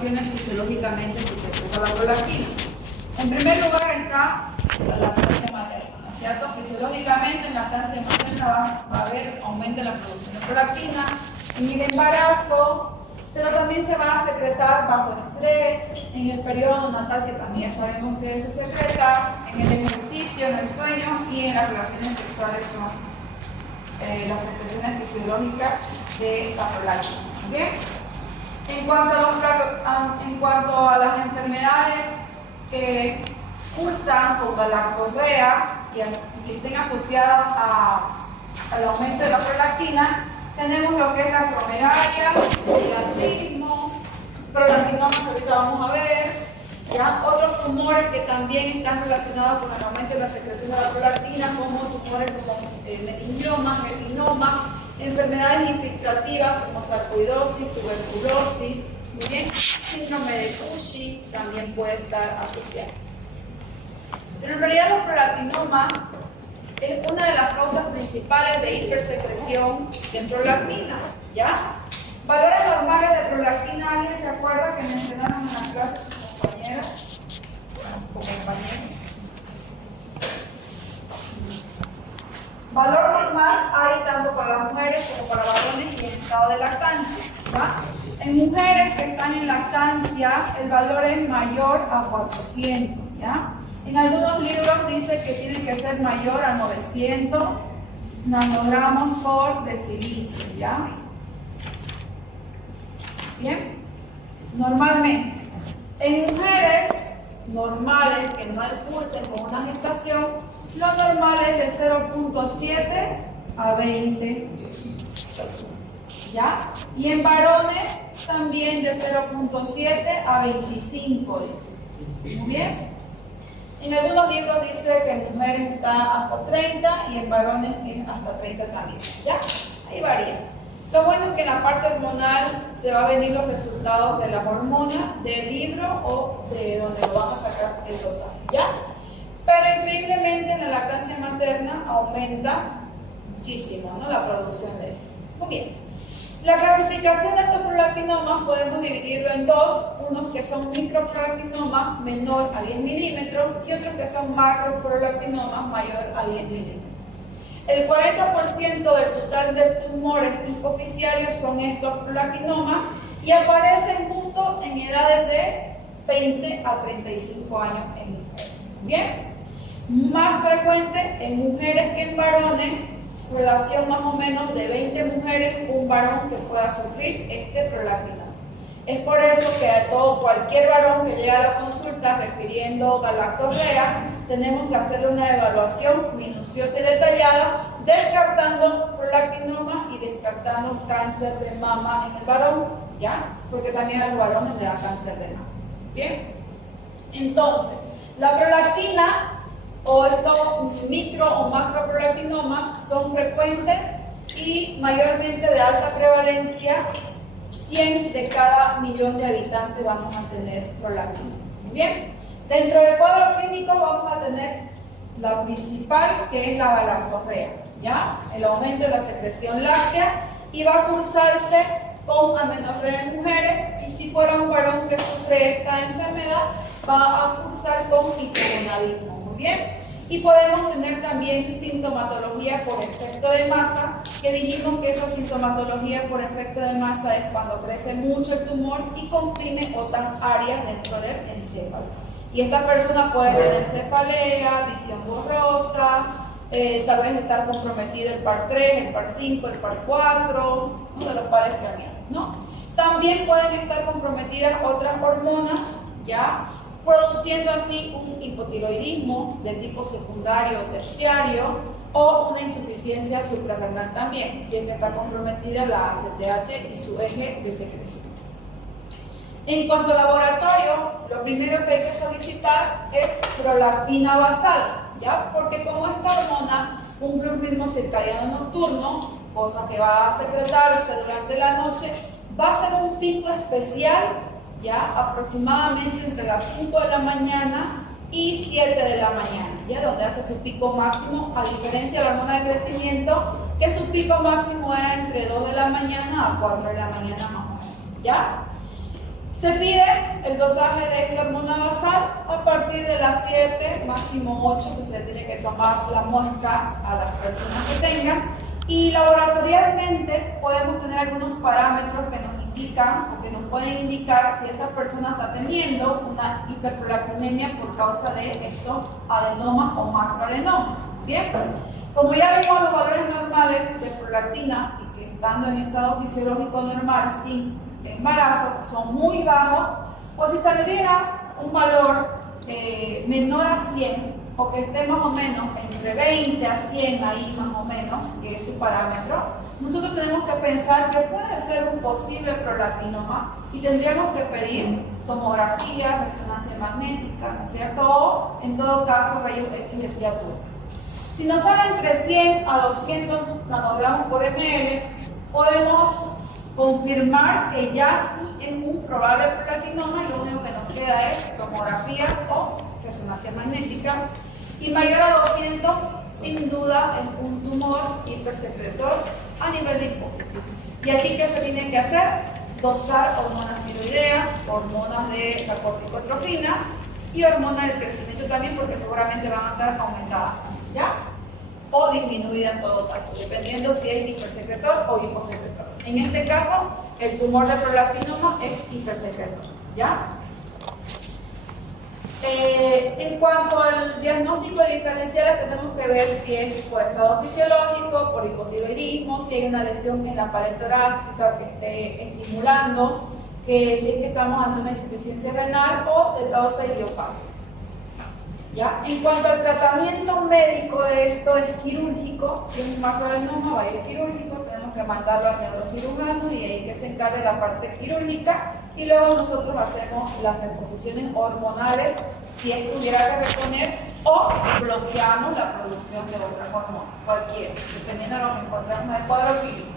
relaciones fisiológicamente sujetas a la prolactina. En primer lugar está la lactancia materna, ¿no es cierto? Fisiológicamente en la lactancia materna va a haber aumento en la producción de prolactina en el embarazo, pero también se va a secretar bajo estrés, en el periodo natal, que también sabemos que se secreta, en el ejercicio, en el sueño y en las relaciones sexuales son las expresiones fisiológicas de la prolactina. ¿Bien? En cuanto a las enfermedades que cursan con galactorrea y que estén asociadas al aumento de la prolactina, tenemos lo que es la acromegalia, el artrismo, prolactinomas, ahorita vamos a ver, ¿ya? Otros tumores que también están relacionados con el aumento de la secreción de la prolactina, como tumores como metindiomas, retinomas, enfermedades infiltrativas como sarcoidosis, tuberculosis, muy bien, síndrome de Cushing también puede estar asociado. Pero en realidad los prolactinomas es una de las causas principales de hipersecreción de prolactina, ¿ya? Valores normales de prolactina, ¿alguien se acuerda que mencionaron en la clase sus compañeras o compañeros? Valor normal hay tanto para las mujeres como para varones y en estado de lactancia, ¿ya? En mujeres que están en lactancia, el valor es mayor a 400, ¿ya? En algunos libros dice que tiene que ser mayor a 900 nanogramos por decilitro, ¿ya? Bien, normalmente. En mujeres normales que no cursen con una gestación, lo normal es de 0.7 a 20, ¿ya? Y en varones también de 0.7 a 25, dice. Muy bien. En algunos libros dice que en mujeres está hasta 30 y en varones es hasta 30 también, ¿ya? Ahí varía. Lo bueno es que en la parte hormonal te va a venir los resultados de las hormonas del libro o de donde lo van a sacar el dosaje, ¿ya? Pero increíblemente en la lactancia materna aumenta muchísimo, ¿no? La producción de él. Muy bien. La clasificación de estos prolactinomas podemos dividirlo en dos, unos que son microprolactinomas menor a 10 milímetros y otros que son macroprolactinomas mayor a 10 milímetros. El 40% del total de tumores hipoficiarios son estos prolactinomas y aparecen justo en edades de 20 a 35 años en mujeres. Bien, más frecuente en mujeres que en varones, relación más o menos de 20 mujeres, un varón que pueda sufrir este prolactinoma. Es por eso que a cualquier varón que llegue a la consulta refiriendo galactorrea, tenemos que hacerle una evaluación minuciosa y detallada, descartando prolactinoma y descartando cáncer de mama en el varón, ¿ya? Porque también a los varones le da cáncer de mama. ¿Bien? Entonces, la prolactina o estos micro o macroprolactinomas son frecuentes y mayormente de alta prevalencia. 100 de cada millón de habitantes vamos a tener prolactina. Bien, dentro del cuadro clínico vamos a tener la principal, que es la galactorrea, ¿ya? El aumento de la secreción láctea, y va a cursarse con amenorrea en mujeres, y si fuera un varón que sufre esta enfermedad, va a cursar con hipogonadismo. Muy bien. Y podemos tener también sintomatología por efecto de masa, que dijimos que esa sintomatología por efecto de masa es cuando crece mucho el tumor y comprime otras áreas dentro del encéfalo. Y esta persona puede tener cefalea, visión borrosa, tal vez estar comprometida el par 3, el par 5, el par 4, uno de los pares craneales, ¿no? También pueden estar comprometidas otras hormonas, ¿ya? Produciendo así un hipotiroidismo de tipo secundario o terciario o una insuficiencia suprarrenal también, si es que está comprometida la ACTH y su eje de secreción. En cuanto al laboratorio, lo primero que hay que solicitar es prolactina basal, ¿ya? Porque como esta hormona cumple un ritmo circadiano nocturno, cosa que va a secretarse durante la noche, va a ser un pico especial, ya aproximadamente entre las 5 de la mañana y 7 de la mañana, ya donde hace su pico máximo, a diferencia de la hormona de crecimiento, que su pico máximo era entre 2 de la mañana a 4 de la mañana más o menos, ¿ya? Se pide el dosaje de esta hormona basal a partir de las 7, máximo 8, que se le tiene que tomar la muestra a las personas que tengan. Y laboratorialmente podemos tener algunos parámetros que nos indican o que nos pueden indicar si esa persona está teniendo una hiperprolactinemia por causa de estos adenomas o macroadenomas. Bien, como ya vimos, los valores normales de prolactina y que estando en estado fisiológico normal sin embarazo son muy bajos, o si saliera un valor menor a 100 o que esté más o menos entre 20 a 100 ahí más o menos, que es su parámetro, nosotros tenemos que pensar que puede ser un posible prolactinoma y tendríamos que pedir tomografía, resonancia magnética, ¿no es cierto? O en todo caso rayos X de ciatura. Si nos sale entre 100 a 200 nanogramos por ml, podemos confirmar que ya sí es un probable prolactinoma y lo único que nos queda es tomografía o resonancia magnética. Y mayor a 200, sin duda, es un tumor hipersecretor a nivel de hipófisis. Y aquí, ¿qué se tiene que hacer? Dosar hormonas tiroideas, hormonas de la corticotrofina y hormonas del crecimiento también, porque seguramente van a estar aumentadas, ¿ya? O disminuida en todo caso, dependiendo si es hipersecretor o hiposecretor. En este caso, el tumor de prolactinoma es hipersecretor, ¿ya? En cuanto al diagnóstico de diferenciales, tenemos que ver si es por estado fisiológico, por hipotiroidismo, si hay una lesión en la pared torácica que esté estimulando, que si es que estamos ante una insuficiencia renal o de causa idiopática. ¿Ya? En cuanto al tratamiento médico de esto es quirúrgico, si es un macroadenoma va a ir quirúrgico, tenemos que mandarlo al neurocirujano y ahí que se encargue la parte quirúrgica y luego nosotros hacemos las reposiciones hormonales si es que hubiera que reponer o bloqueamos la producción de otras hormonas, cualquiera, dependiendo de lo que encontramos en el cuadro clínico.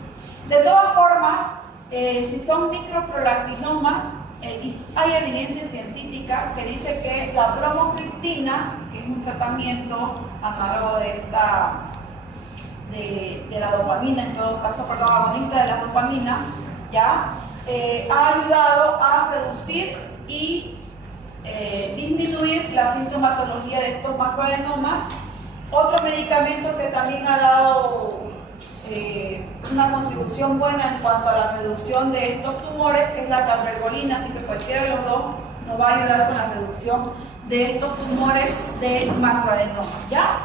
De todas formas, si son microprolactinomas, hay evidencia científica que dice que la bromocriptina, que es un tratamiento análogo de la dopamina, en todo caso, perdón, agonista de la dopamina, ¿ya? Ha ayudado a reducir y disminuir la sintomatología de estos macroadenomas. Otro medicamento que también ha dado una contribución buena en cuanto a la reducción de estos tumores es la cabergolina, así que cualquiera de los dos nos va a ayudar con la reducción de estos tumores de macroadenomas, ¿ya?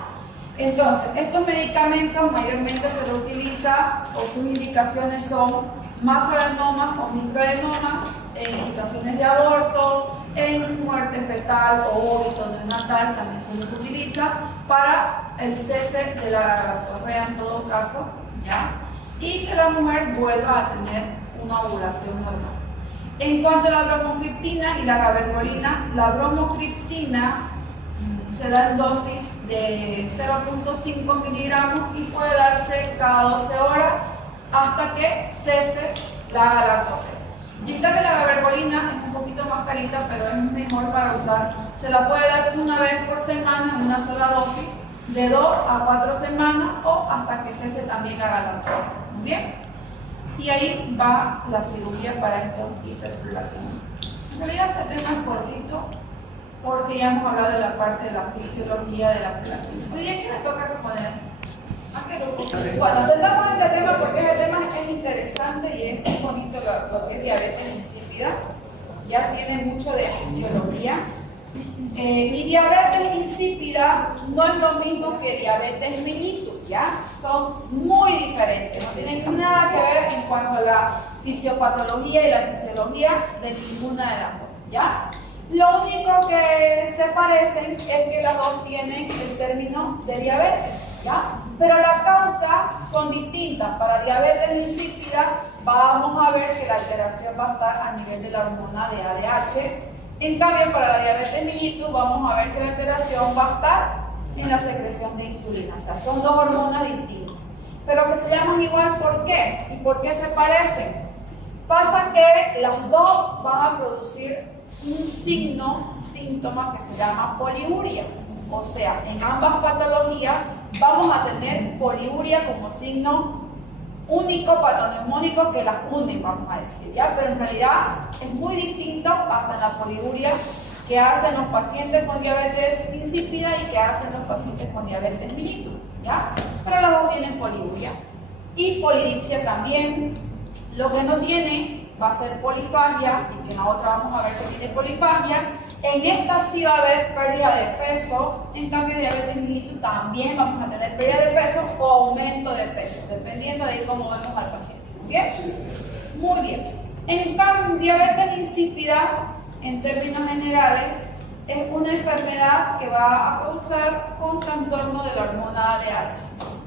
Entonces, estos medicamentos mayormente se los utiliza o sus indicaciones son macroadenomas o microadenomas en situaciones de aborto, en muerte fetal o óbito neonatal también se los utiliza para el cese de la correa en todo caso, ¿ya? Y que la mujer vuelva a tener una ovulación normal. En cuanto a la bromocriptina y la cabergolina, la bromocriptina se da en dosis de 0.5 miligramos y puede darse cada 12 horas hasta que cese la galactoferina. Y también la cabergolina es un poquito más carita, pero es mejor para usar. Se la puede dar una vez por semana en una sola dosis, de 2 a 4 semanas o hasta que cese también la galactoferina. ¿Bien? Y ahí va la cirugía para estos hiperprolactinos. En realidad este tema es cortito porque ya hemos hablado de la parte de la fisiología de la prolactina. Hoy día, ¿quién le toca poner? Bueno, tratamos este tema porque este tema es interesante y es muy bonito lo que es diabetes insípida. Ya tiene mucho de fisiología. Y diabetes insípida no es lo mismo que diabetes mellitus, ¿ya? Son muy diferentes, no tienen nada que ver en cuanto a la fisiopatología y la fisiología de ninguna de las dos, ¿ya? Lo único que se parecen es que las dos tienen el término de diabetes, ¿ya? Pero las causas son distintas. Para diabetes insípida vamos a ver que la alteración va a estar a nivel de la hormona de ADH. En cambio, para la diabetes mellitus vamos a ver que la alteración va a estar en la secreción de insulina. O sea, son dos hormonas distintas. Pero que se llaman igual, ¿por qué? ¿Y por qué se parecen? Pasa que las dos van a producir un síntoma que se llama poliuria. O sea, en ambas patologías vamos a tener poliuria como signo único patoneumónico que las unen, vamos a decir, ¿ya? Pero en realidad es muy distinto hasta la poliuria que hacen los pacientes con diabetes insípida y que hacen los pacientes con diabetes mellitus, ¿ya? Pero los dos tienen poliuria. Y polidipsia también. Lo que no tiene va a ser polifagia, y que en la otra vamos a ver que tiene polifagia. En esta sí va a haber pérdida de peso, en cambio diabetes mellitus también vamos a tener pérdida de peso o aumento de peso, dependiendo de cómo vemos al paciente. ¿Muy bien? Muy bien. En cambio, diabetes insípida, en términos generales, es una enfermedad que va a causar con trastorno de la hormona ADH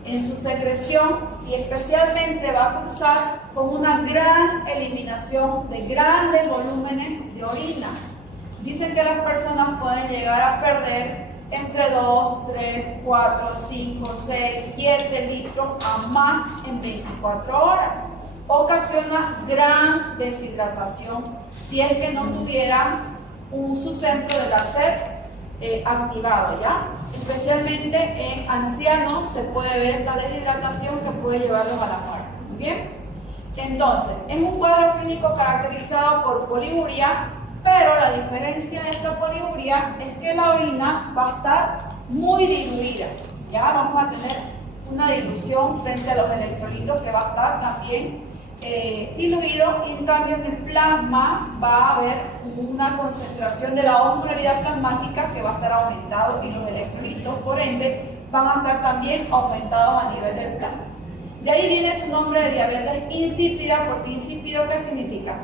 en su secreción y especialmente va a cursar con una gran eliminación de grandes volúmenes de orina. Dicen que las personas pueden llegar a perder entre 2, 3, 4, 5, 6, 7 litros a más en 24 horas. Ocasiona gran deshidratación si es que no tuviera su centro de la sed activado, ¿ya? Especialmente en ancianos se puede ver esta deshidratación que puede llevarlos a la muerte. ¿Muy bien? Entonces, es un cuadro clínico caracterizado por poliuria, pero la diferencia de esta poliuria es que la orina va a estar muy diluida, ¿ya? Vamos a tener una dilución frente a los electrolitos que va a estar también diluido, y en cambio en el plasma va a haber una concentración de la osmolaridad plasmática que va a estar aumentado y los electrolitos por ende van a estar también aumentados a nivel del plasma. De ahí viene su nombre de diabetes insípida, porque insípido ¿qué significa?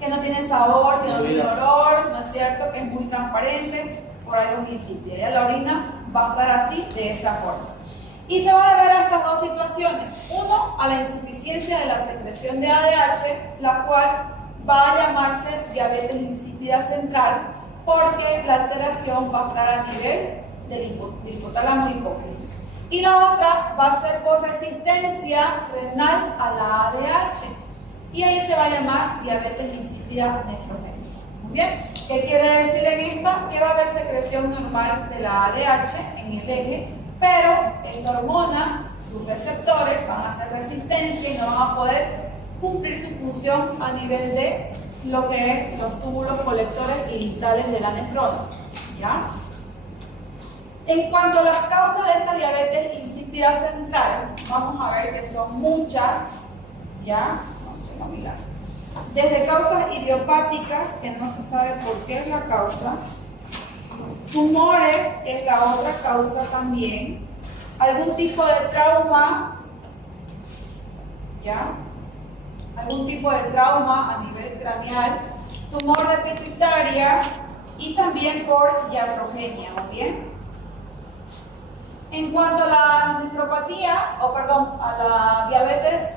Que no tiene sabor, que no tiene olor, ¿no es cierto? Que es muy transparente, por algo es insípida. Ya la orina va a estar así, de esa forma. Y se va a deber a estas dos situaciones. Uno, a la insuficiencia de la secreción de ADH, la cual va a llamarse diabetes insípida central, porque la alteración va a estar a nivel del hipotálamo hipófisis. Y la otra va a ser por resistencia renal a la ADH. Y ahí se va a llamar diabetes insípida nefrogénica. Muy bien. ¿Qué quiere decir en esta? Que va a haber secreción normal de la ADH en el eje, pero esta hormona, sus receptores van a hacer resistencia y no van a poder cumplir su función a nivel de lo que es los túbulos colectores y distales de la nefrona, ¿ya? En cuanto a las causas de esta diabetes insípida central, vamos a ver que son muchas, ¿ya? Desde causas idiopáticas, que no se sabe por qué es la causa, tumores es la otra causa también, algún tipo de trauma, ¿ya? Algún tipo de trauma a nivel craneal, tumor de pituitaria y también por iatrogenia, ¿muy bien? En cuanto a la nefropatía, a la diabetes,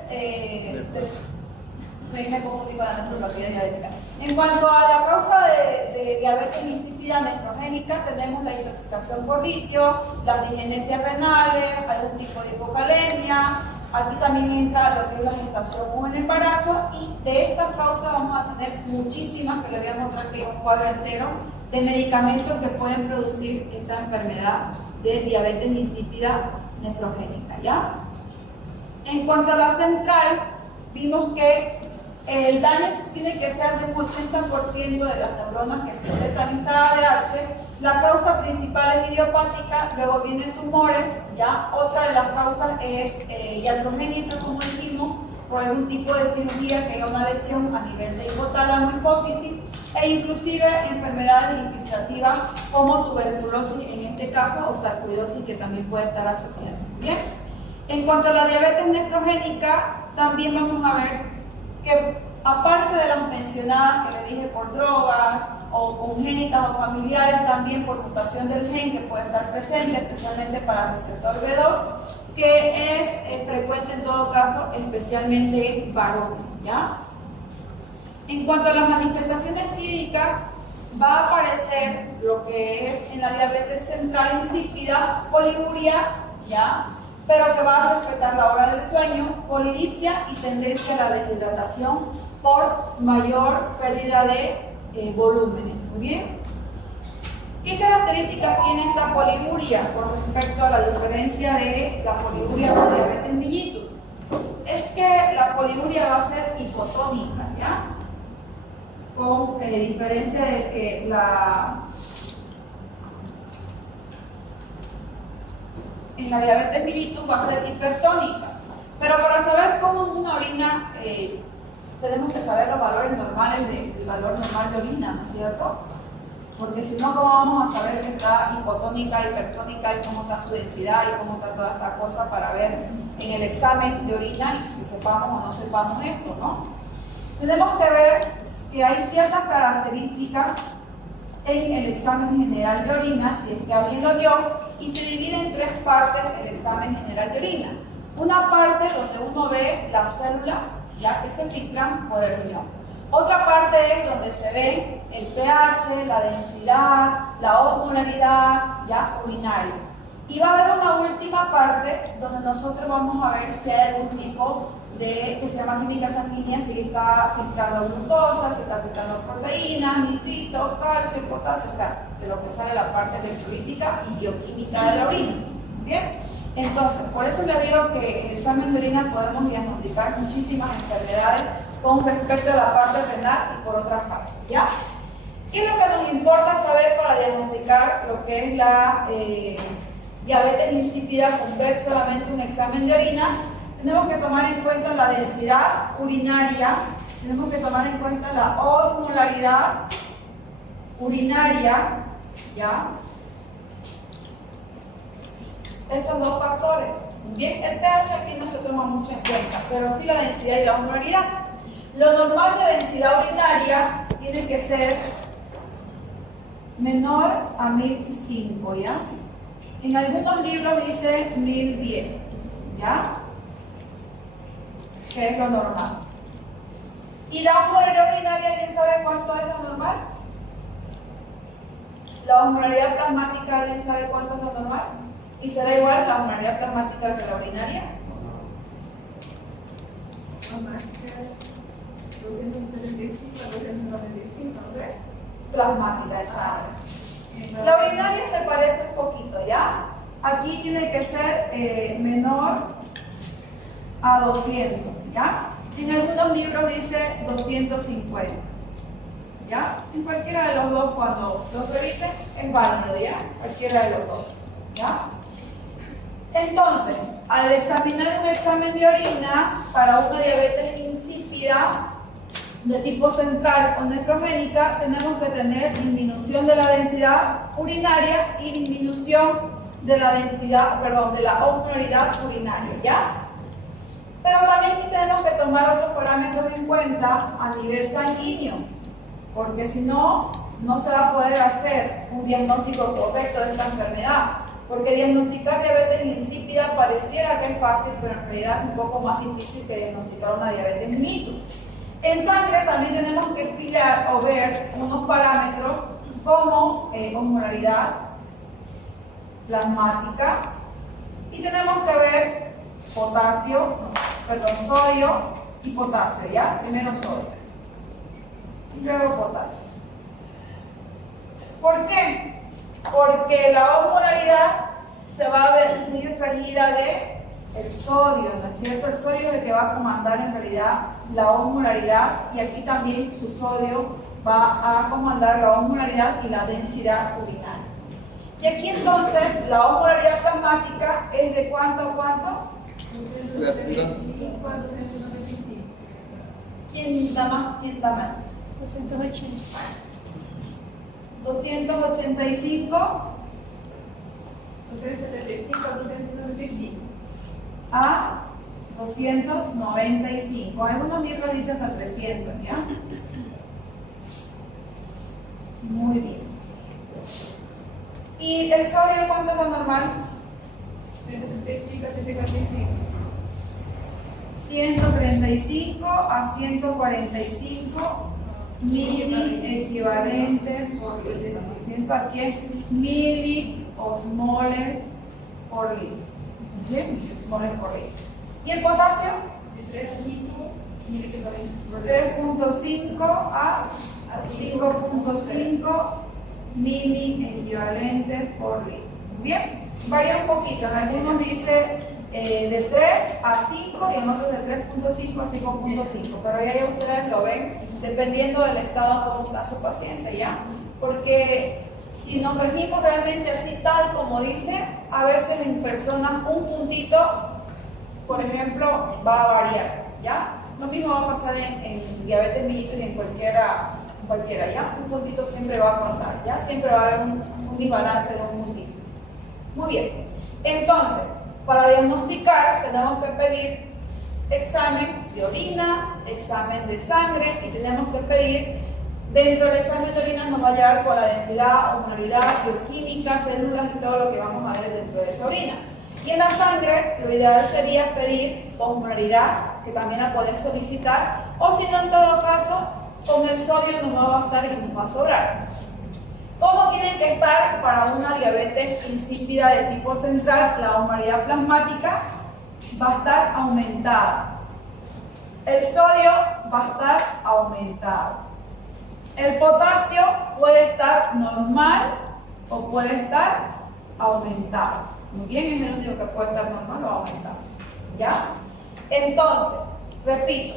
me confundí con la nefropatía diabética. En cuanto a la causa de diabetes insípida nefrogénica, tenemos la intoxicación por litio, las disgenesias renales, algún tipo de hipocalemia. Aquí también entra lo que es la gestación o el embarazo, y de estas causas vamos a tener muchísimas, que le voy a mostrar aquí un cuadro entero de medicamentos que pueden producir esta enfermedad de diabetes insípida nefrogénica, ¿ya? En cuanto a la central, vimos que el daño tiene que ser de un 80% de las neuronas que secretan esta ADH. La causa principal es idiopática, luego vienen tumores, ¿ya? Otra de las causas es iatrogénica, como dijimos, por algún tipo de cirugía que haya una lesión a nivel de hipotálamo hipófisis, e inclusive enfermedades infiltrativas como tuberculosis en este caso, o sarcoidosis, que también puede estar asociada. ¿Bien? En cuanto a la diabetes nefrogénica, también vamos a ver que aparte de las mencionadas que le dije por drogas o congénitas o familiares, también por mutación del gen que puede estar presente, especialmente para el receptor B2, que es frecuente en todo caso, especialmente en varones, ¿ya? En cuanto a las manifestaciones clínicas, va a aparecer lo que es en la diabetes central insípida, poliuria, ¿ya? Pero que va a respetar la hora del sueño, polidipsia y tendencia a la deshidratación por mayor pérdida de volúmenes. Muy bien. ¿Qué características tiene esta poliuria con respecto a la diferencia de la poliuria con diabetes mellitus? Es que la poliuria va a ser hipotónica, ¿ya? Con diferencia de que en la diabetes mellitus va a ser hipertónica. Pero para saber cómo una orina, tenemos que saber los valores normales del valor normal de orina, ¿no es cierto? Porque si no, ¿cómo vamos a saber que está hipotónica, hipertónica y cómo está su densidad y cómo está toda esta cosa para ver en el examen de orina y que sepamos o no sepamos esto, ¿no? Tenemos que ver que hay ciertas características en el examen general de orina, si es que alguien lo vio, y se divide en tres partes el examen general de orina. Una parte donde uno ve las células ya que se filtran por el riñón. Otra parte es donde se ve el pH, la densidad, la osmolaridad ya urinaria. Y va a haber una última parte donde nosotros vamos a ver si hay algún tipo de, que se llama química sanguínea, si está filtrando glucosa, si está filtrando proteínas, nitritos, calcio, potasio, o sea, de lo que sale la parte electrolítica y bioquímica de la orina. ¿Bien? Entonces, por eso les digo que en el examen de orina podemos diagnosticar muchísimas enfermedades con respecto a la parte renal y por otras causas, ¿ya? ¿Qué es lo que nos importa saber para diagnosticar lo que es la diabetes insípida con ver solamente un examen de orina? Tenemos que tomar en cuenta la densidad urinaria, tenemos que tomar en cuenta la osmolaridad urinaria, ¿ya? Esos dos factores. Bien, el pH aquí no se toma mucho en cuenta, pero sí la densidad y la osmolaridad. Lo normal de densidad urinaria tiene que ser menor a 1005, ¿ya? En algunos libros dice 1010, ¿ya? Que es lo normal. ¿Y la osmolaridad urinaria, alguien sabe cuánto es lo normal? La osmolaridad plasmática, ¿alguien sabe cuánto es lo normal? ¿Y será igual la osmolaridad plasmática que la urinaria? Plasmática, exacto. La urinaria se parece un poquito, ¿ya? Aquí tiene que ser menor a 200, ¿ya? En algunos libros dice 250, ¿ya? En cualquiera de los dos, cuando los revisen, es válido, ¿ya? Cualquiera de los dos, ¿ya? Entonces, al examinar un examen de orina para una diabetes insípida de tipo central o nefrogénica, tenemos que tener disminución de la densidad urinaria y disminución de la densidad, perdón, de la osmolaridad urinaria, ¿ya? Pero también tenemos que tomar otros parámetros en cuenta a nivel sanguíneo, porque si no, no se va a poder hacer un diagnóstico correcto de esta enfermedad. Porque diagnosticar diabetes insípida pareciera que es fácil, pero en realidad es un poco más difícil que diagnosticar una diabetes mellitus. En sangre también tenemos que estudiar o ver unos parámetros como osmolaridad plasmática y tenemos que ver potasio, perdón, sodio y potasio, ¿ya? Primero sodio y luego potasio. ¿Por qué? Porque la osmolaridad se va a ver regida de el sodio, ¿no es cierto? El sodio es el que va a comandar en realidad la osmolaridad y aquí también su sodio va a comandar la osmolaridad y la densidad urinaria. Y aquí entonces la osmolaridad plasmática es de ¿cuánto a cuánto? 275 a 295. ¿Quién da más? ¿Quién da menos? 280. 285 275 a 295. a 295. Algunos libros dicen hasta 300, ¿ya? Muy bien. ¿Y el sodio cuánto es lo normal? 175 a 145. 135 a 145 mili equivalentes por litro. Siento aquí es miliosmoles por litro. ¿Bien? Miliosmoles por litro. ¿Y el potasio? De 3 a 5 miliquevalentes por 3.5 a 5.5 mini equivalentes por litro. Bien, varía un poquito. En algunos dice de 3 a 5 y en otros de 3.5 a 5.5. Pero ya ustedes lo ven dependiendo del estado como está su paciente, ¿ya? Porque si nos regimos realmente así tal como dice, a veces en personas un puntito, por ejemplo, va a variar, ¿ya? Lo mismo va a pasar en diabetes mellitus y en cualquiera, ¿ya? Un puntito siempre va a contar, ¿ya? Siempre va a haber un desbalance de un puntito. Muy bien. Entonces, para diagnosticar tenemos que pedir examen de orina, examen de sangre y tenemos que pedir, dentro del examen de orina nos va a llevar con la densidad, osmolaridad, bioquímica, células y todo lo que vamos a ver dentro de esa orina. Y en la sangre, lo ideal sería pedir osmolaridad, que también la podés solicitar, o si no, en todo caso, con el sodio nos va a bastar y nos va a sobrar. ¿Cómo tienen que estar para una diabetes insípida de tipo central? La osmolaridad plasmática va a estar aumentada. El sodio va a estar aumentado. El potasio puede estar normal o puede estar aumentado. Muy bien, es el único que puede estar normal o aumentado. ¿Ya? Entonces, repito,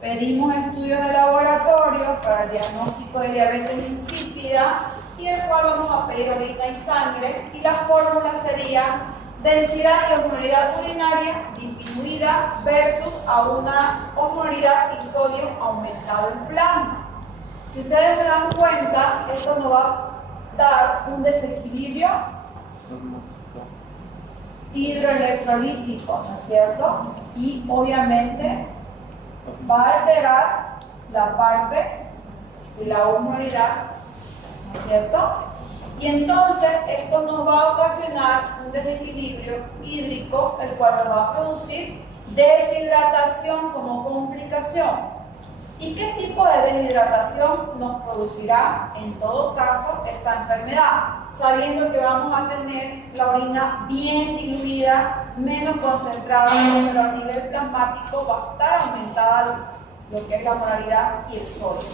pedimos estudios de laboratorio para el diagnóstico de diabetes insípida y el cual vamos a pedir orina y sangre, y la fórmula sería densidad y osmolaridad urinaria disminuida versus a una osmolaridad y sodio aumentado en plasma. Si ustedes se dan cuenta, esto nos va a dar un desequilibrio hidroelectrolítico, ¿no es cierto? Y obviamente va a alterar la parte de la osmolaridad, ¿no es cierto? Y entonces esto nos va a ocasionar un desequilibrio hídrico, el cual nos va a producir deshidratación como complicación. ¿Y qué tipo de deshidratación nos producirá en todo caso esta enfermedad? Sabiendo que vamos a tener la orina bien diluida, menos concentrada, pero a nivel plasmático va a estar aumentada lo que es la osmolaridad y el sodio.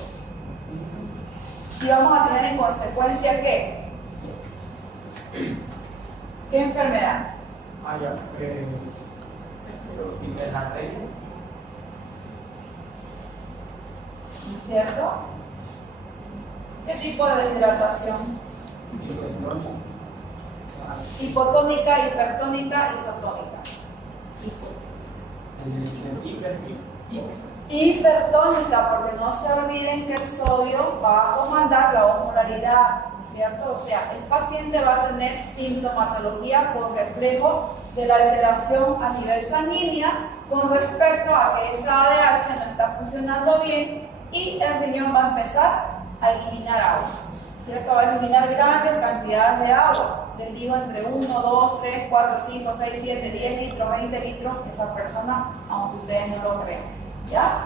Y vamos a tener en consecuencia ¿qué? ¿Qué enfermedad? Hipernatremia. ¿No es cierto? ¿Qué tipo de deshidratación? Hipotónica, hipertónica, isotónica. Hipertónica, porque no se olviden que el sodio va a comandar la osmolaridad, ¿no es cierto? O sea, el paciente va a tener sintomatología por reflejo de la alteración a nivel sanguínea con respecto a que esa ADH no está funcionando bien y el riñón va a empezar a eliminar agua, ¿cierto? Va a eliminar grandes cantidades de agua. Les digo entre 1, 2, 3, 4, 5, 6, 7, 10 litros, 20 litros, esa persona, aunque ustedes no lo crean, ¿ya?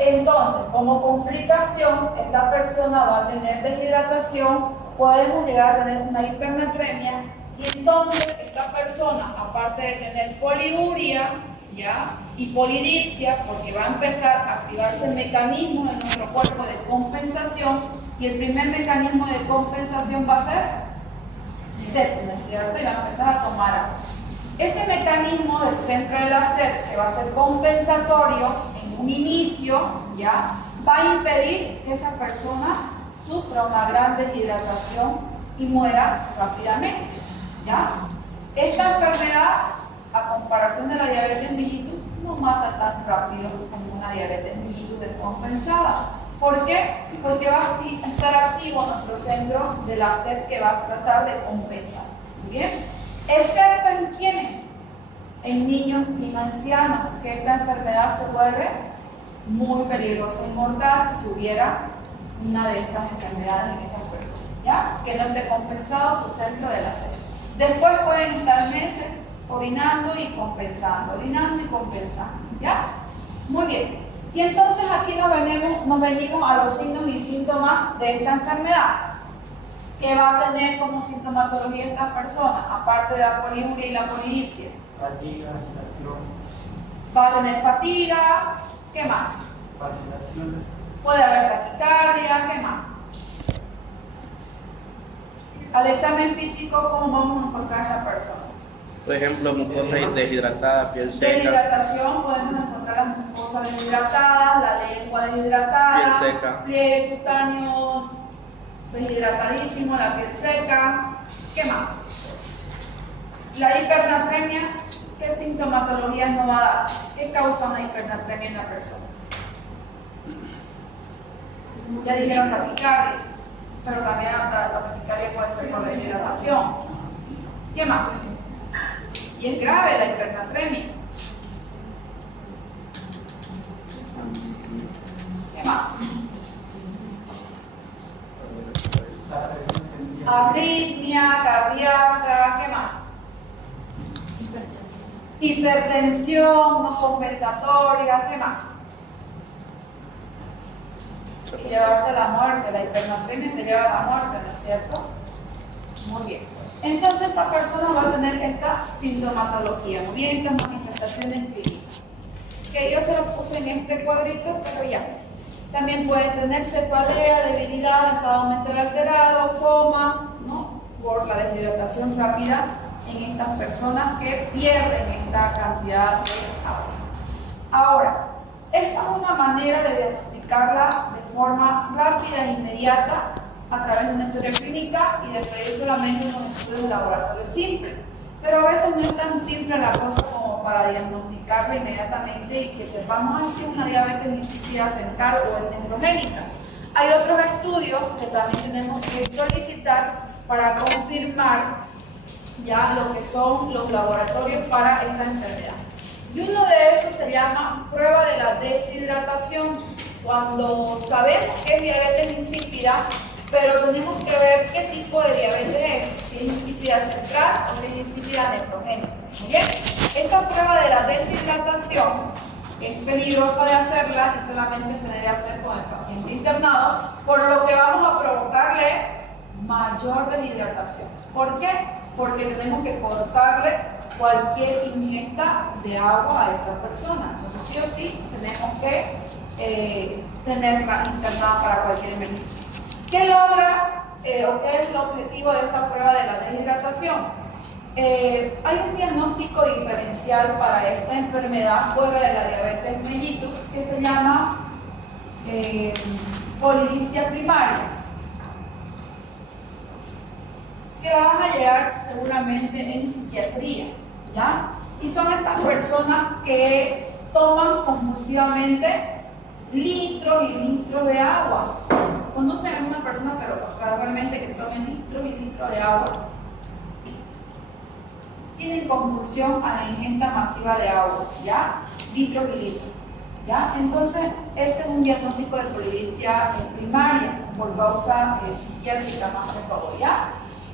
Entonces, como complicación, esta persona va a tener deshidratación, podemos llegar a tener una hipernatremia, y entonces esta persona, aparte de tener poliuria, ¿ya? Y polidipsia, porque va a empezar a activarse mecanismos de nuestro cuerpo de compensación, y el primer mecanismo de compensación va a ser sed, ¿no es cierto? Y va a empezar a tomar agua. Ese mecanismo del centro de la sed, que va a ser compensatorio en un inicio, ¿ya? Va a impedir que esa persona sufra una gran deshidratación y muera rápidamente, ¿ya? Esta enfermedad, a comparación de la diabetes mellitus, no mata tan rápido como una diabetes mellitus descompensada. ¿Por qué? Porque va a estar activo nuestro centro de la sed que va a tratar de compensar. ¿Bien? Excepto en quiénes? En niños y en ancianos, que esta enfermedad se vuelve muy peligrosa y mortal si hubiera una de estas enfermedades en esas personas, ¿ya? Que no esté compensado su centro de la sed. Después pueden estar meses orinando y compensando, ¿ya? Muy bien. Y entonces aquí nos venimos a los signos y síntomas de esta enfermedad. ¿Qué va a tener como sintomatología esta persona? Aparte de la poliuria y la polidipsia. Fatiga, agitación. Va a tener fatiga, ¿qué más? Palpitaciones. Puede haber taquicardia, ¿qué más? al examen físico, ¿cómo vamos a encontrar a esta persona? Por ejemplo, mucosa deshidratada, piel seca, Deshidratación, podemos encontrar las mucosas deshidratadas, la lengua deshidratada, piel seca. pliegue cutáneo deshidratadísimo, la piel seca. ¿Qué más? La hipernatremia, ¿qué sintomatología nos va a dar? ¿Qué causa una hipernatremia en la persona? Ya dijeron taquicardia, pero también la taquicardia puede ser por deshidratación. ¿Qué más? Y es grave la hipernatremia. ¿Qué más? Arritmia cardíaca, ¿qué más? Hipertensión no compensatoria, ¿qué más? Y llevarte a la muerte, la hipernatremia te lleva a la muerte, ¿no es cierto? Muy bien. Entonces esta persona va a tener esta sintomatología, muy bien, estas manifestaciones clínicas. Que yo se lo puse en este cuadrito, pero ya. También puede tener cefalea, debilidad, estado mental alterado, coma, ¿no? Por la deshidratación rápida en estas personas que pierden esta cantidad de agua. Ahora, esta es una manera de diagnosticarla de forma rápida e inmediata a través de una historia clínica y de pedir solamente unos estudios de laboratorio simples. Pero a veces no es tan simple la cosa como para diagnosticarla inmediatamente y que sepamos si es una diabetes insípida central o es neurogénica. Hay otros estudios que también tenemos que solicitar para confirmar ya lo que son los laboratorios para esta enfermedad. Y uno de esos se llama prueba de la deshidratación. Cuando sabemos que es diabetes insípida, pero tenemos que ver qué tipo de diabetes es, si es insípida central o si es insípida nefrogénica. ¿Bien? Esta prueba de la deshidratación es peligrosa de hacerla y solamente se debe hacer con el paciente internado, por lo que vamos a provocarle mayor deshidratación. ¿Por qué? Porque tenemos que cortarle cualquier ingesta de agua a esa persona. Entonces sí o sí tenemos que tenerla internada para cualquier emergencia. ¿Qué logra o qué es el objetivo de esta prueba de la deshidratación? Hay un diagnóstico diferencial para esta enfermedad fuera de la diabetes mellitus que se llama polidipsia primaria, que la van a llevar seguramente en psiquiatría, ¿ya? Y son estas personas que toman compulsivamente litros y litros de agua. Conocen a una persona, pero realmente que tomen litros y litros de agua. Tienen compulsión a la ingesta masiva de agua, ¿ya? Litros y litros, ¿ya? Entonces, ese es un diagnóstico de polidipsia primaria por causa psiquiátrica más que todo, ¿ya?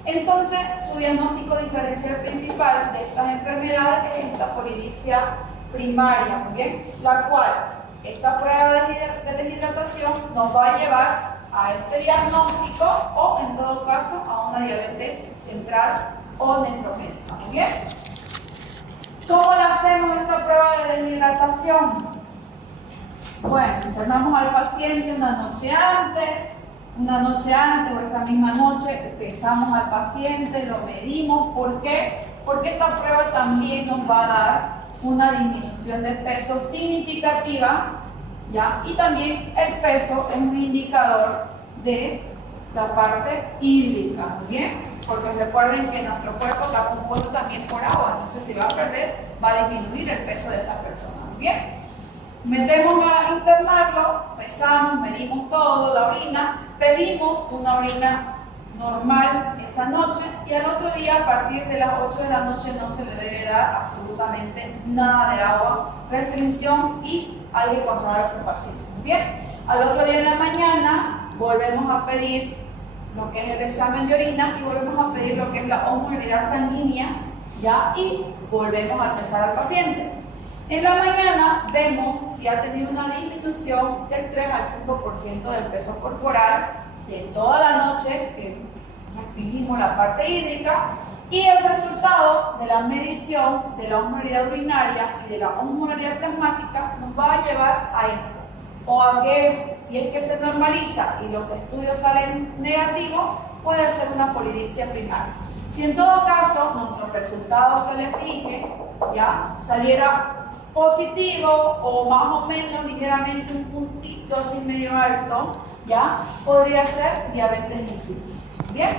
Entonces, su diagnóstico diferencial principal de estas enfermedades es esta polidipsia primaria, ¿muy bien? La cual, esta prueba de deshidratación nos va a llevar a este diagnóstico o, en todo caso, a una diabetes central o nefrogénica, ¿muy bien? ¿Cómo le hacemos esta prueba de deshidratación? Bueno, internamos al paciente una noche antes o esa misma noche pesamos al paciente, lo medimos. ¿Por qué? Porque esta prueba también nos va a dar una disminución de peso significativa, ¿ya? Y también el peso es un indicador de la parte hídrica, ¿bien? Porque recuerden que nuestro cuerpo está compuesto también por agua, entonces si va a perder, va a disminuir el peso de esta persona, ¿bien? Metemos a internarlo, pesamos, medimos todo, la orina, pedimos una orina normal esa noche y al otro día a partir de las 8 de la noche no se le debe dar absolutamente nada de agua, restricción y hay que controlar a ese paciente. Bien, al otro día en la mañana volvemos a pedir lo que es el examen de orina y volvemos a pedir lo que es la osmolaridad sanguínea, ¿ya? Y volvemos a pesar al paciente. En la mañana vemos si ha tenido una disminución del 3 al 5% del peso corporal de toda la noche, que restringimos la parte hídrica, y el resultado de la medición de la osmolaridad urinaria y de la osmolaridad plasmática nos va a llevar a esto. o a que si es que se normaliza y los estudios salen negativos, puede ser una polidipsia primaria. Si en todo caso nuestros resultados que les dije ya saliera positivo o más o menos ligeramente un puntito así medio alto, ya podría ser diabetes insípida. Bien,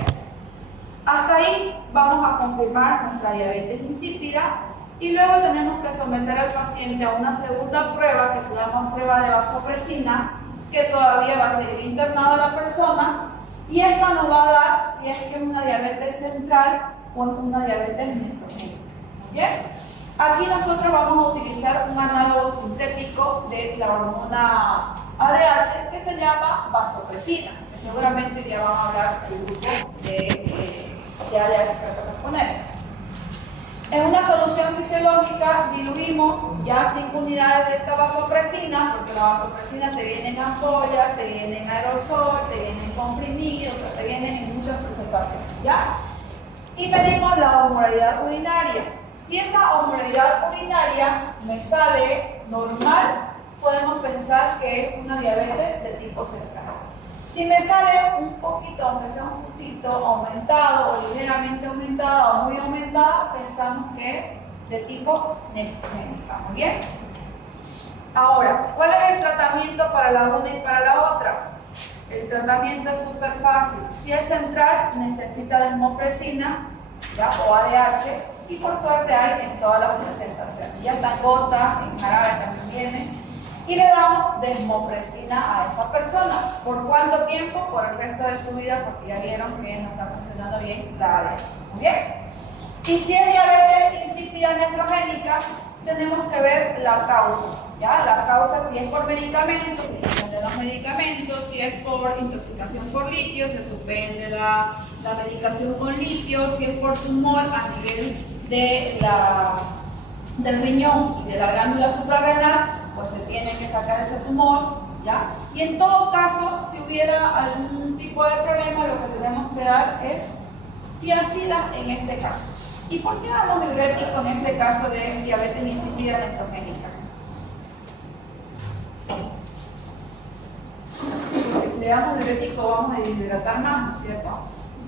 hasta ahí vamos a confirmar nuestra diabetes insípida y luego tenemos que someter al paciente a una segunda prueba que se llama prueba de vasopresina, que todavía va a seguir internada la persona y esta nos va a dar si es que es una diabetes central o es una diabetes neurogénica. Bien. Aquí nosotros vamos a utilizar un análogo sintético de la hormona ADH que se llama vasopresina, que seguramente ya van a hablar el grupo de ADH que acabo de poner. En una solución fisiológica diluimos ya 5 unidades de esta vasopresina, porque la vasopresina te viene en ampolla, te viene en aerosol, te viene en comprimido, o sea, te viene en muchas presentaciones, ¿ya? Y medimos la osmolaridad urinaria. Si esa osmolaridad urinaria me sale normal, podemos pensar que es una diabetes de tipo central. Si me sale un poquito, aunque sea un puntito aumentado o ligeramente aumentada o muy aumentada, pensamos que es de tipo nefrogénica. ¿Muy bien? Ahora, ¿cuál es el tratamiento para la una y para la otra? El tratamiento es súper fácil. Si es central, necesita desmopresina, ¿ya? O ADH. Y por suerte hay en todas las presentaciones. Ya está gota, en jarabe también viene. Y le damos desmopresina a esa persona. ¿Por cuánto tiempo? Por el resto de su vida, porque ya vieron que no está funcionando bien la ADH. ¿Muy bien? Y si es diabetes insípida nefrogénica, tenemos que ver la causa. ¿Ya? La causa, si es por medicamentos, se suspenden los medicamentos, si es por intoxicación por litio, se suspende la medicación con litio, si es por tumor a nivel del riñón y de la glándula suprarrenal, pues se tiene que sacar ese tumor, ¿ya? Y en todo caso, si hubiera algún tipo de problema, lo que tenemos que dar es tiazidas en este caso. ¿Y por qué damos diurético en este caso de diabetes insípida nefrogénica? Porque si le damos diurético vamos a deshidratar más, ¿no es cierto?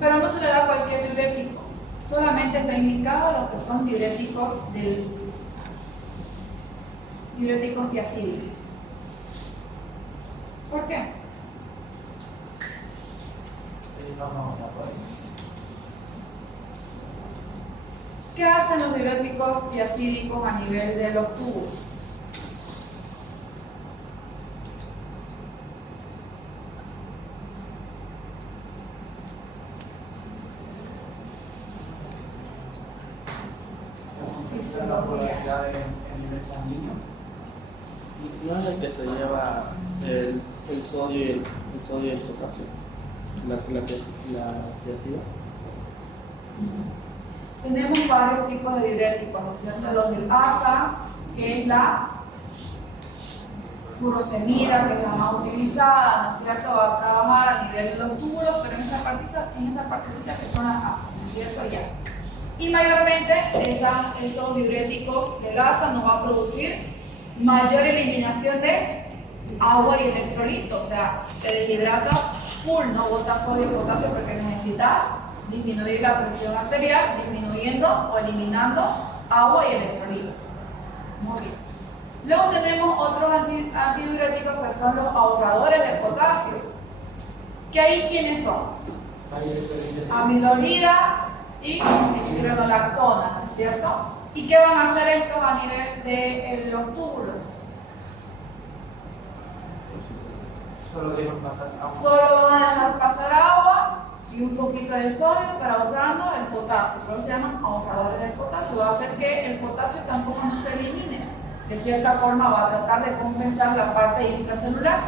Pero no se le da cualquier diurético. Solamente está indicado lo que son diuréticos tiacídicos. ¿Por qué? ¿Qué hacen los diuréticos tiacídicos a nivel de los tubos? La polaridad en nivel sanguíneo. No es el que se lleva el sodio y el potasio, la tiacida. Tenemos varios tipos de diuréticos, ¿no es cierto? Los del ASA, que es la furosemida, que es la más utilizada, ¿no es cierto? Va a trabajar a nivel de los túbulos, pero en esa partecita que son las ASA, ¿no es cierto? Ya. Y mayormente esos diuréticos del ASA nos va a producir mayor eliminación de agua y electrolitos, o sea, te deshidrata full, no bota sodio y potasio porque necesitas disminuir la presión arterial, disminuyendo o eliminando agua y electrolitos. Muy bien. Luego tenemos otros antidiuréticos que son los ahorradores de potasio. ¿Que ahí quiénes son? Amilorida y espironolactona, ¿no es cierto? ¿Y qué van a hacer estos a nivel de los túbulos? Solo dejan pasar agua. Solo van a dejar pasar agua y un poquito de sodio, pero ahorrando el potasio. Por eso se llaman ahorradores del potasio. Va a hacer que el potasio tampoco no se elimine. De cierta forma va a tratar de compensar la parte intracelular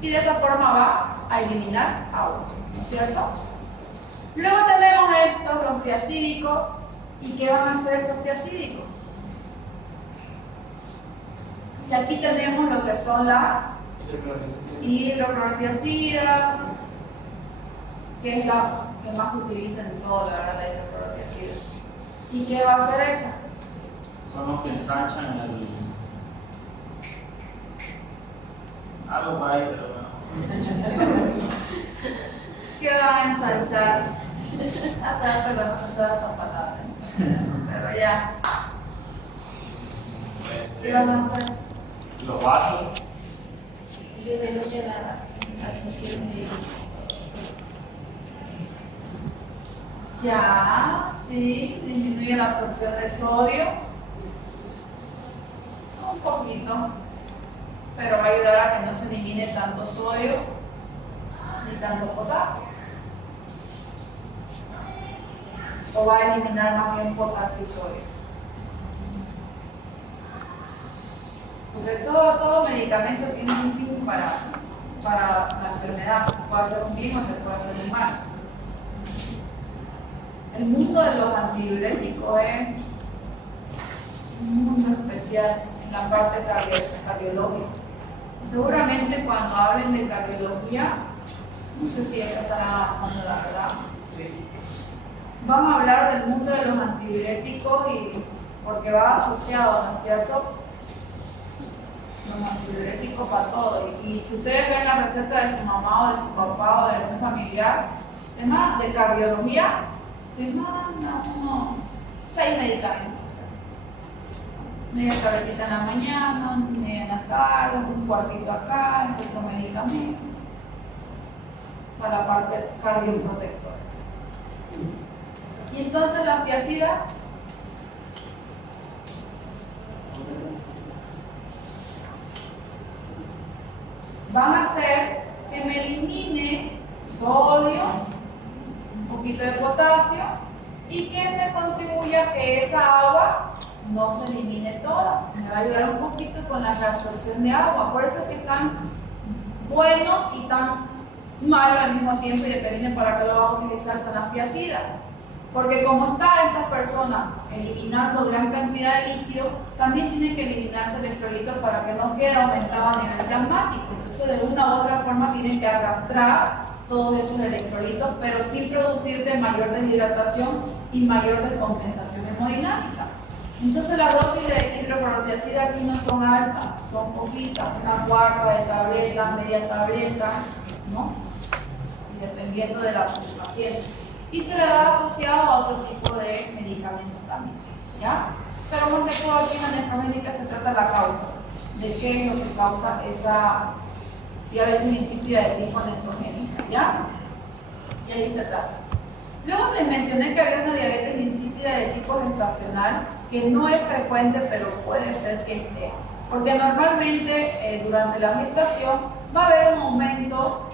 y de esa forma va a eliminar agua, ¿no es cierto? Luego tenemos estos, los tiacídicos. ¿Y qué van a hacer estos tiacídicos? Y aquí tenemos lo que son la hidroclorotiazida, que es la que más se utiliza en todo, la verdad, la hidroclorotiazida. ¿Y qué va a hacer esa? Son los que ensanchan Algo por ahí, pero bueno. ¿Qué va a ensanchar? Hacer, perdón, no todas esas palabras. Pero ya. ¿Qué van a hacer? Los vasos. Disminuye la absorción de Ya, sí, disminuye la absorción de sodio. Un poquito. Pero va a ayudar a que no se elimine tanto sodio ni tanto potasio. O va a eliminar más bien potasio y sodio. Porque todo medicamento tiene un fin para la enfermedad. Puede hacer un bien o se puede hacer un mal. El mundo de los antidiuréticos es un mundo especial en la parte cardiológica. Y seguramente cuando hablen de cardiología, no sé si eso estará avanzando, la verdad. Vamos a hablar del mundo de los antidiuréticos y porque va asociado, ¿no es cierto? Los antidiuréticos para todo. Y si ustedes ven la receta de su mamá o de su papá o de algún familiar, temas de cardiología, te manda unos 6 medicamentos. Media tabletita en la mañana, media en la tarde, un cuartito acá, otro medicamento para la parte cardioprotectora. Y entonces las tiacidas van a hacer que me elimine sodio, un poquito de potasio y que me contribuya a que esa agua no se elimine toda. Me va a ayudar un poquito con la reabsorción de agua. Por eso es que es tan bueno y tan malo al mismo tiempo y dependiendo para qué lo va a utilizar son las tiacidas. Porque como está esta persona eliminando gran cantidad de líquido, también tiene que eliminarse electrolitos para que no quede aumentado a nivel plasmático. Entonces de una u otra forma tienen que arrastrar todos esos electrolitos, pero sin producir mayor deshidratación y mayor descompensación hemodinámica. Entonces las dosis de hidroproteacida aquí no son altas, son poquitas, una cuarta de tableta, media tableta, ¿no? Y dependiendo de la paciente. Y se le da asociado a otro tipo de medicamentos también, ¿ya? Pero más que todo aquí en la nefromédica se trata la causa, de qué es lo que causa esa diabetes insípida de tipo nefrogénica, ¿ya? Y ahí se trata. Luego les mencioné que había una diabetes insípida de tipo gestacional, que no es frecuente, pero puede ser que esté. Porque normalmente durante la gestación va a haber un aumento,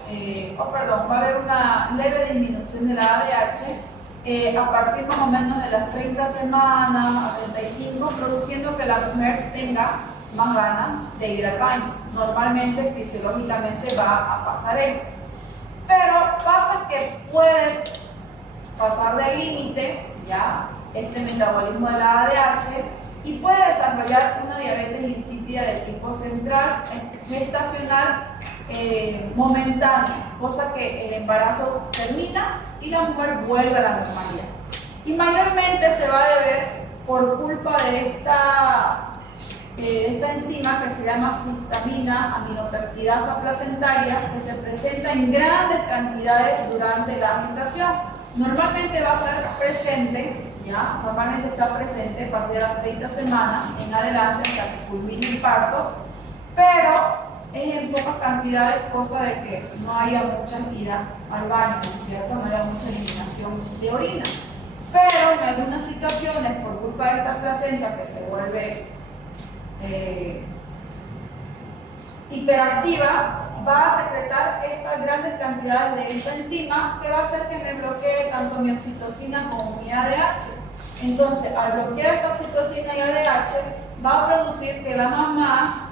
va a haber una leve disminución de la ADH a partir más o menos de las 30 semanas a 35, produciendo que la mujer tenga más ganas de ir al baño. Normalmente, fisiológicamente va a pasar esto. Pero pasa que puede pasar del límite, ya, este metabolismo de la ADH, y puede desarrollar una diabetes insípida de tipo central, gestacional, momentánea, cosa que el embarazo termina y la mujer vuelve a la normalidad. Y mayormente se va a deber por culpa de esta enzima que se llama cistamina aminopeptidasa placentaria, que se presenta en grandes cantidades durante la gestación. Normalmente va a estar presente, ¿ya? Normalmente está presente a partir de las 30 semanas en adelante hasta que culmine el parto, pero es en pocas cantidades, cosa de que no haya mucha ida al baño, ¿no es cierto? No haya mucha eliminación de orina. Pero en algunas situaciones, por culpa de esta placenta que se vuelve hiperactiva, va a secretar estas grandes cantidades de esta enzima que va a hacer que me bloquee tanto mi oxitocina como mi ADH. Entonces, al bloquear esta oxitocina y ADH, va a producir que la mamá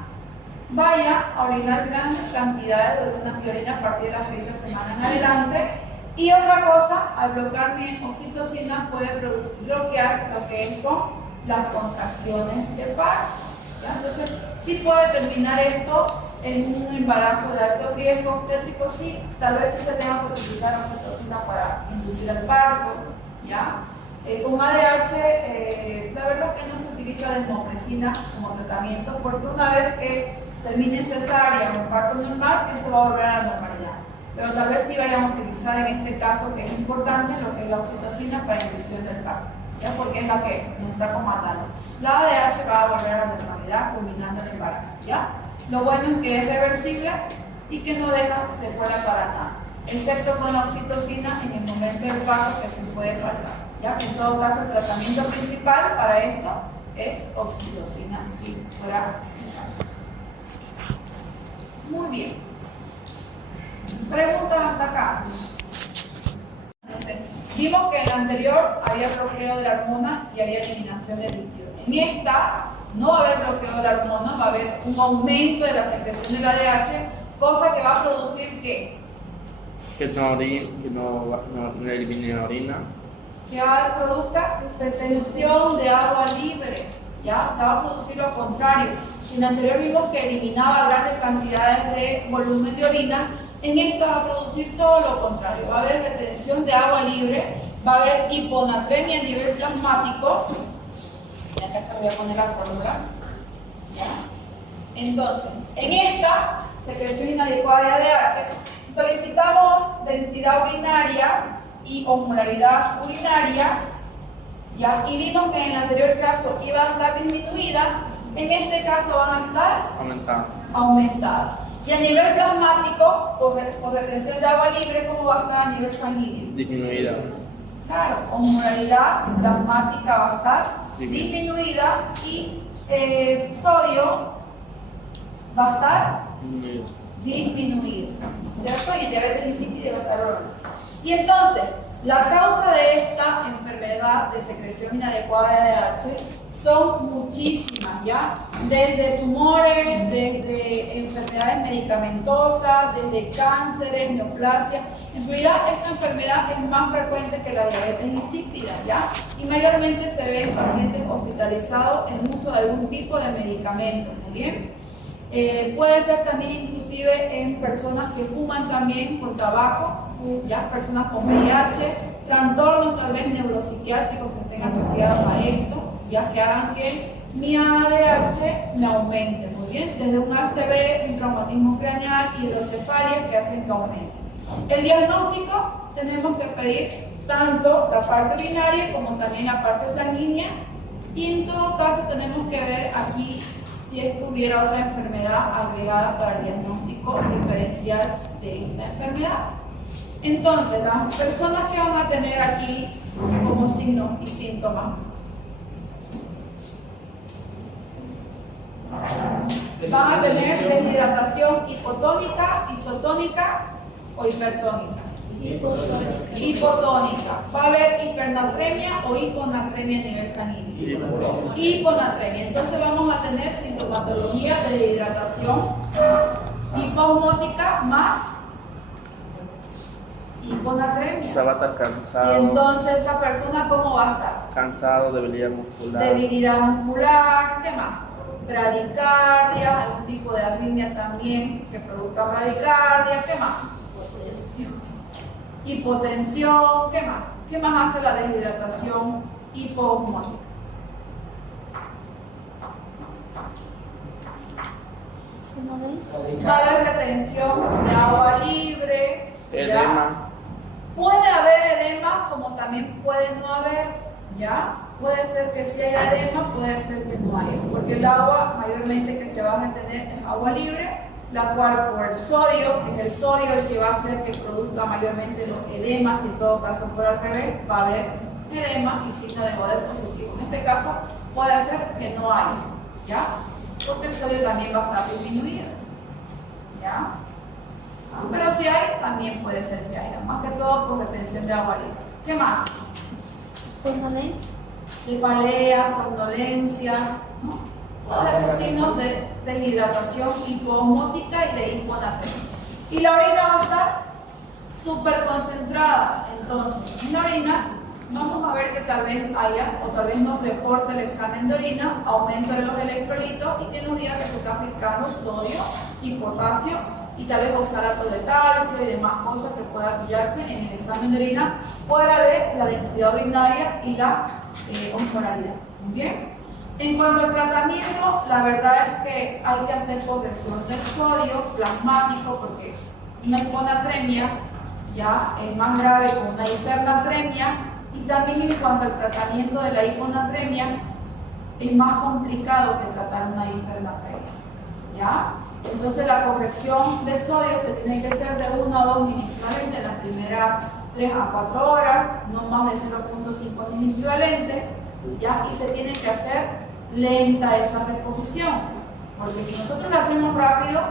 vaya a orinar grandes cantidades de orinas y orina a partir de las 30 semanas en adelante. Y otra cosa, al bloquear mi oxitocina puede bloquear lo que son las contracciones de parto. ¿Ya? Entonces, sí puede terminar esto en un embarazo de alto riesgo obstétrico, sí, tal vez sí se tenga que utilizar oxitocina para inducir el parto, ¿ya? Con ADH, la verdad es que no se utiliza desmopresina como tratamiento, porque una vez que termine en cesárea o en parto normal, esto va a volver a la normalidad. Pero tal vez sí vayan a utilizar en este caso, que es importante, lo que es la oxitocina para inducción del parto, ¿ya? Porque es la que nos está comandando. La ADH va a volver a la normalidad culminando el embarazo, ¿ya? Lo bueno es que es reversible y que no deja secuela para nada, excepto con la oxitocina en el momento del parto, que se puede faltar, ¿ya? En todo caso, el tratamiento principal para esto es oxitocina, si fuera el caso. Muy bien. Preguntas hasta acá. Entonces, vimos que en la anterior había bloqueo de la hormona y había eliminación del líquido. En esta no va a haber bloqueo de la hormona, va a haber un aumento de la secreción del ADH, cosa que va a producir ¿qué? Que no elimine la orina. Que produzca retención de agua libre, ¿ya? O sea, va a producir lo contrario. Si en la anterior vimos que eliminaba grandes cantidades de volumen de orina, en esta va a producir todo lo contrario. Va a haber retención de agua libre, va a haber hiponatremia a nivel plasmático. Y acá se voy a poner la fórmula, ¿ya? Entonces, en esta secreción inadecuada de ADH, solicitamos densidad urinaria y osmolaridad urinaria, ¿ya? Y vimos que en el anterior caso iba a estar disminuida, en este caso van a estar aumentadas. Y a nivel plasmático, por retención de agua libre, ¿cómo va a estar a nivel sanguíneo? Disminuida. Claro, osmolaridad plasmática va a estar disminuida y sodio va a estar disminuido, ¿cierto? Y diabetes insípida va a estar ordenado. Y entonces, la causa de esta enfermedad de secreción inadecuada de ADH son muchísimas, ¿ya? Desde tumores, desde enfermedades medicamentosas, desde cánceres, neoplasia. En realidad, esta enfermedad es más frecuente que la diabetes insípida, ¿ya? Y mayormente se ve en pacientes hospitalizados en uso de algún tipo de medicamento, ¿muy bien? Puede ser también inclusive en personas que fuman también por tabaco, ya personas con VIH, trastornos tal vez neuropsiquiátricos que estén asociados a esto, ya que hagan que mi ADH me aumente, muy bien, desde un ACV, un traumatismo craneal, hidrocefalia que hacen que aumente. El diagnóstico tenemos que pedir tanto la parte urinaria como también la parte sanguínea, y en todo caso tenemos que ver aquí si hubiera otra enfermedad agregada para el diagnóstico diferencial de esta enfermedad. Entonces, las personas que van a tener aquí como signos y síntomas van a tener deshidratación hipotónica, isotónica o hipertónica. Hipotónica. Va a haber hipernatremia o hiponatremia a nivel sanguíneo. Hiponatremia. Entonces vamos a tener sintomatología de deshidratación hiposmótica más hiponatremia. O sea, va a estar cansado. Y entonces esa persona, ¿cómo va a estar? Cansado, debilidad muscular. Debilidad muscular, ¿qué más? Bradicardia, algún tipo de arritmia también que produzca bradicardia, ¿qué más? Hipotensión, ¿qué más? ¿Qué más hace la deshidratación hiposmótica? Va a haber retención de agua libre. Edema. Puede haber edema, como también puede no haber, ¿ya? Puede ser que sí haya edema, puede ser que no haya, porque el agua mayormente que se va a retener es agua libre, la cual por el sodio, que es el sodio el que va a hacer que produzca mayormente los edemas, si en todo caso fuera al revés, va a haber edema y signo de Godet positivo. En este caso puede ser que no haya, ¿ya? Porque el sodio también va a estar disminuido, ¿ya? Pero si hay, también puede ser que haya, más que todo por retención de agua libre. ¿Qué más? Somnolencia. Cefalea, somnolencia, ¿no? Todos esos signos de deshidratación hiposmótica y de hiponatremia. Y la orina va a estar súper concentrada. Entonces, en la orina vamos a ver que tal vez haya, o tal vez nos reporte el examen de orina, aumento de los electrolitos y que nos diga que se está aplicando sodio y potasio y tal vez oxalato de calcio y demás cosas que puedan pillarse en el examen de orina fuera de la densidad urinaria y la osmolaridad. Muy bien. En cuanto al tratamiento, la verdad es que hay que hacer corrección del sodio plasmático porque una hiponatremia ya es más grave que una hipernatremia, y también en cuanto al tratamiento de la hiponatremia es más complicado que tratar una hipernatremia, ¿ya? Entonces la corrección de sodio se tiene que hacer de 1 a 2 miliequivalentes en las primeras 3 a 4 horas, no más de 0.5 miliequivalentes, ¿ya? Y se tiene que hacer lenta esa reposición, porque si nosotros la hacemos rápido,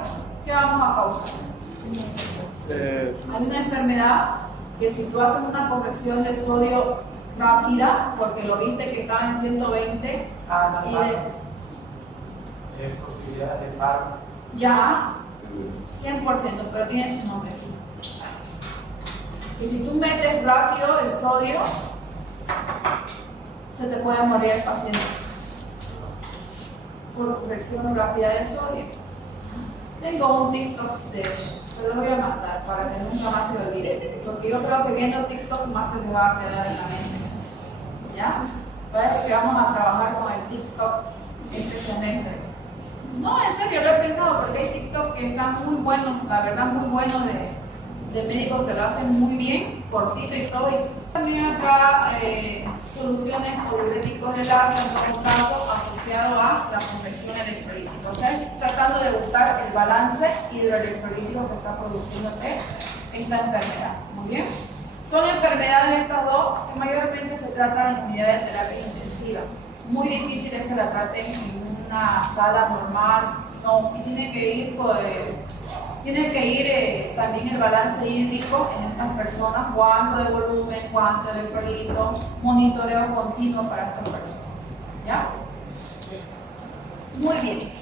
¿qué vamos a causar? Hay una enfermedad que si tú haces una corrección de sodio rápida, porque lo viste que estaba en 120, y posibilidades de paro. ya 100%, pero tiene su nombrecito. Y si tú metes rápido el sodio, se te puede morir el paciente por corrección rápida de sodio. Tengo un TikTok de eso, se lo voy a mandar para que nunca más se olvide, porque yo creo que viendo TikTok más se le va a quedar en la mente. ¿Ya? Parece que vamos a trabajar con el TikTok este semestre. No, en serio, lo he pensado porque hay TikTok que están muy buenos, la verdad, muy buenos de médicos que lo hacen muy bien, cortito y todo. Y también acá soluciones o diuréticos de láser, en un caso asociado a la conversión electrolítica. O sea, tratando de buscar el balance hidroelectrolítico que está produciendo esta enfermedad. Muy bien. Son enfermedades estas dos que mayormente se tratan en unidades de terapia intensiva. Muy difícil es que la traten en una sala normal, no, y tiene que ir también el balance hídrico en estas personas, cuánto de volumen, cuánto de electrolito, monitoreo continuo para estas personas. ¿Ya? Muy bien.